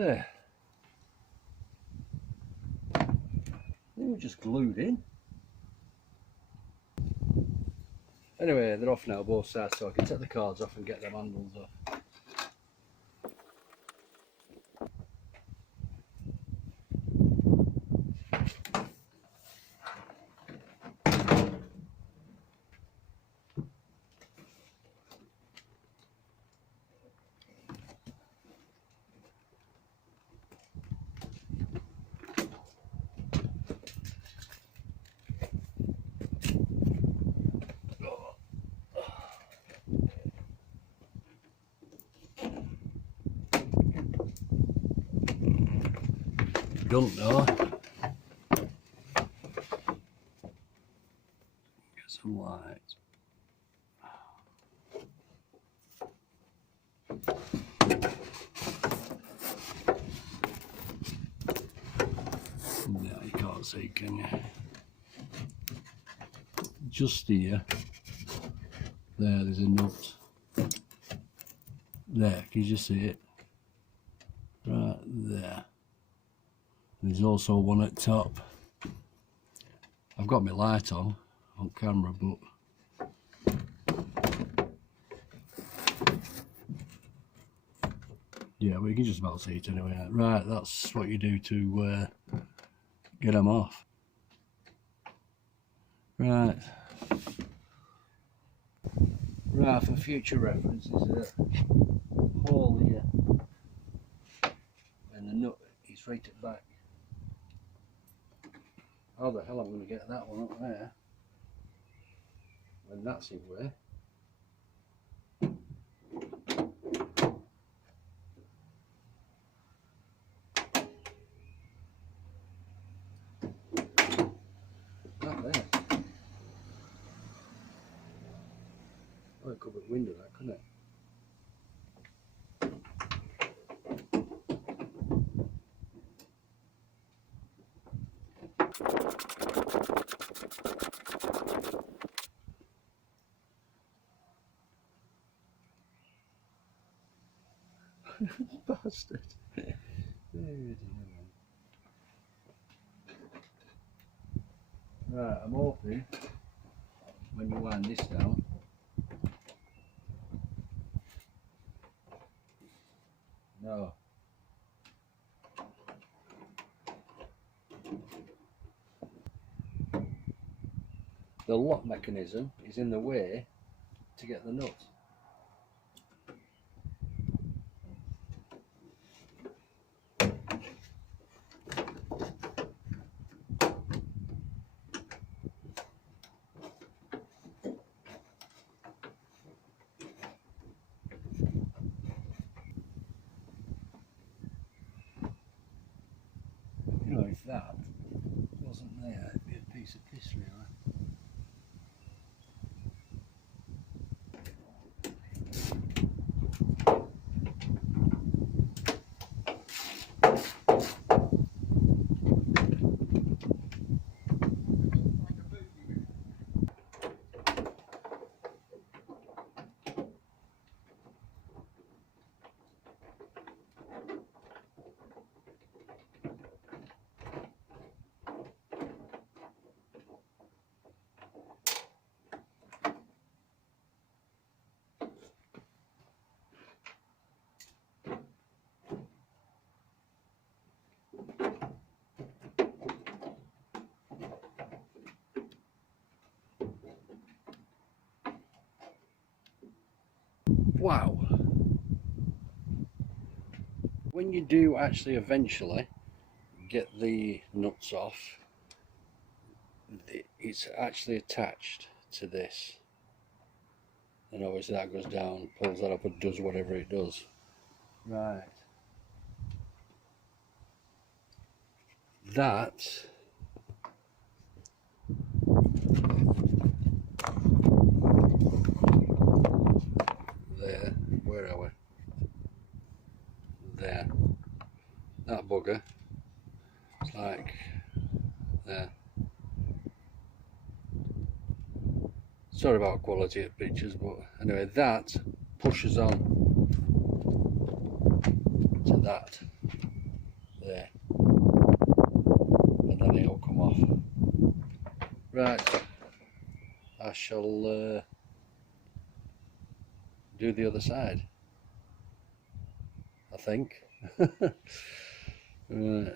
There. They were just glued in. Anyway, they're off now, both sides, so I can take the cards off and get them handles off. Don't know. Get some lights. No, you can't see, can you? Just here. There's a nut. There, can you just see it? Right there. There's also one at top. I've got my light on camera, but yeah, we can just about see it anyway. Right, that's what you do to get them off. Right. Right, for future reference, there's a hole here, and the nut is right at the back. How the hell I'm going to get that one up there when that's in way? That there. Oh, it could be window that, couldn't it? Bastard. Right, I'm hoping when you wind this down, no, the lock mechanism is in the way to get the nut. You know, if that wasn't there, it'd be a piece of piss, really. Wow. When you do actually eventually get the nuts off, it's actually attached to this, and obviously that goes down, pulls that up and does whatever it does. Right. That there, where are we? There. That bugger. It's like there. Sorry about quality of pictures, but anyway, that pushes on to that. Right, I shall do the other side, I think. Right.